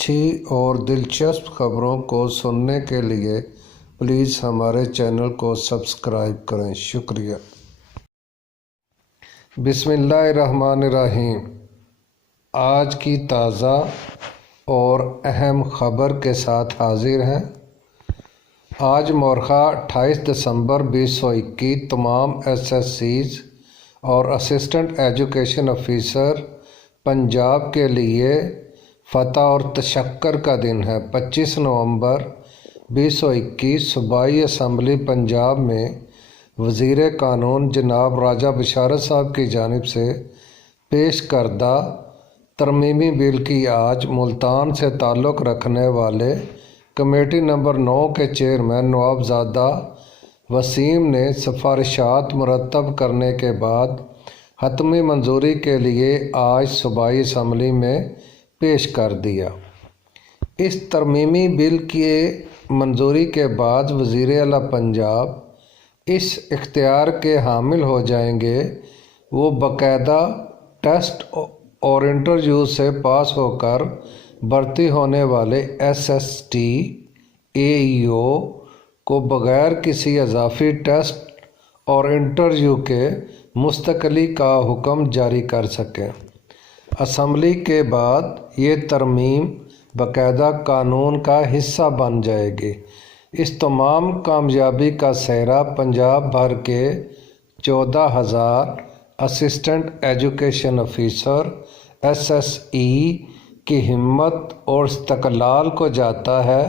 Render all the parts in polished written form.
अच्छी और दिलचस्प खबरों को सुनने के लिए प्लीज़ हमारे चैनल को सब्सक्राइब करें। शुक्रिया। बिस्मिल्लाहिर्रहमानिर्रहीम। आज की ताज़ा और अहम खबर के साथ हाजिर हैं। आज मौरखा 28 दिसंबर 2021 तमाम SSCs और असिस्टेंट एजुकेशन ऑफिसर पंजाब के लिए फ़तह और तशक्कर का दिन है। 25 नवंबर 2021 सूबाई असम्बली पंजाब में वज़ीर कानून जनाब राजा बशारत साहब की जानिब से पेश करदा तरमीमी बिल की आज मुल्तान से ताल्लुक़ रखने वाले कमेटी नंबर 9 के चेयरमैन नवाबज़ादा वसीम ने सिफारिशात मुरतब करने के बाद हतमी मंजूरी के लिए आज सूबाई असम्बली में पेश कर दिया। इस तरमीमी बिल के मंजूरी के बाद वज़ीर आला पंजाब इस इख्तियार के हामिल हो जाएंगे। वो बाकायदा टेस्ट और इंटरव्यू से पास होकर भर्ती होने वाले SST AEO को बग़ैर किसी इजाफी टेस्ट और इंटरव्यू के मुस्तक़ली का हुक्म जारी कर सकें। असम्बली के बाद ये तरमीम बाकायदा कानून का हिस्सा बन जाएगी। इस तमाम कामयाबी का सेहरा पंजाब भर के 14,000 असिस्टेंट एजुकेशन ऑफिसर SSE की हिम्मत और इस्तक़लाल को जाता है।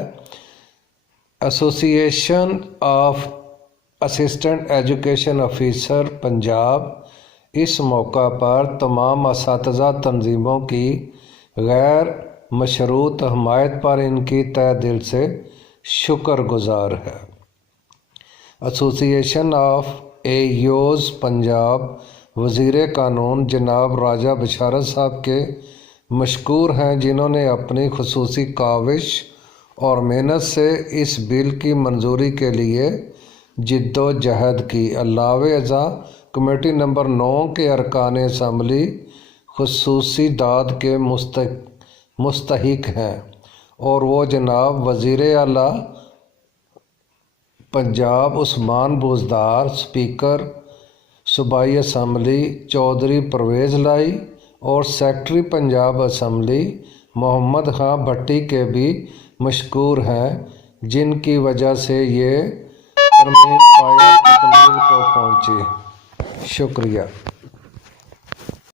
Association of assistant education officer Punjab इस मौका पर तमाम असातिज़ा तंजीमों की गैर मशरूत हमायत पर इनकी तहे दिल से शुक्रगुजार है। एसोसिएशन ऑफ AEOs पंजाब वज़ीर कानून जनाब राजा बशारत साहब के मशकूर हैं, जिन्होंने अपनी खुसूसी काविश और मेहनत से इस बिल की मंजूरी के लिए जिद्दोजहद की। अलावे अज़ा कमेटी नंबर 9 के अरकान असम्बली खुसूसी दाद के मुस्तहिक हैं और वो जनाब वज़ीर आला पंजाब उस्मान बुज़दार, स्पीकर सूबाई असम्बली चौधरी परवेज़ लाई और सेक्रेटरी पंजाब असम्बली मोहम्मद खां भट्टी के भी मशकूर हैं, जिनकी वजह से ये तरमीम पाया तकमील को पहुँची। शुक्रिया।